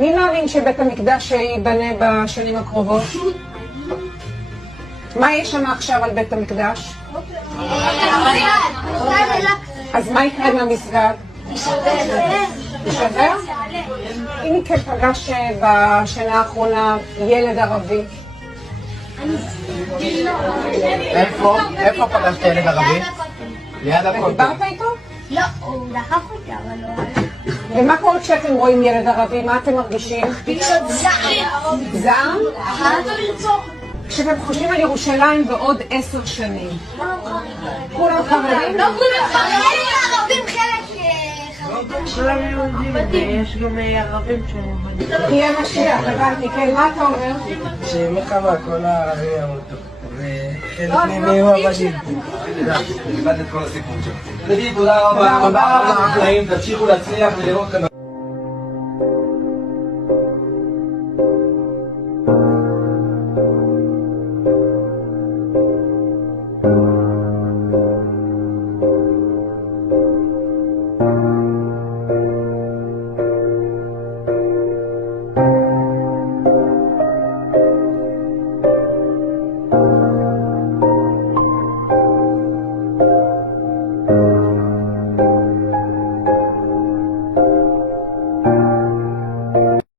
מי מאמין שבית המקדש ייבנה בשנים הקרובות? מה יש שם עכשיו על בית המקדש? אז מה יקרה עם המסגד? יישבר? אם כן פגש בשנה האחרונה ילד ערבי? איפה פגשת ילד ערבי? ליד הכותל. דיברת איתו? לא, הוא דחף אותי, אבל לא... ומה קורה כשאתם רואים ילד ערבי? מה אתם מרגישים? זעם? כשאתם חושבים על ירושלים בעוד 10 שנים. כולם חרדים? לא כולם חרדים, ערבים חלק כולם יהודים, ויש גם ערבים שהם יהיה משיח, הבנתי, כן, מה אתה אומר? שמלחמה כל הערבים ימותו, וחלק מהם יהיו עבדים. קיבלת את כל הסיפור שלך. תודה רבה. תמשיכו להצליח ולראות כאן.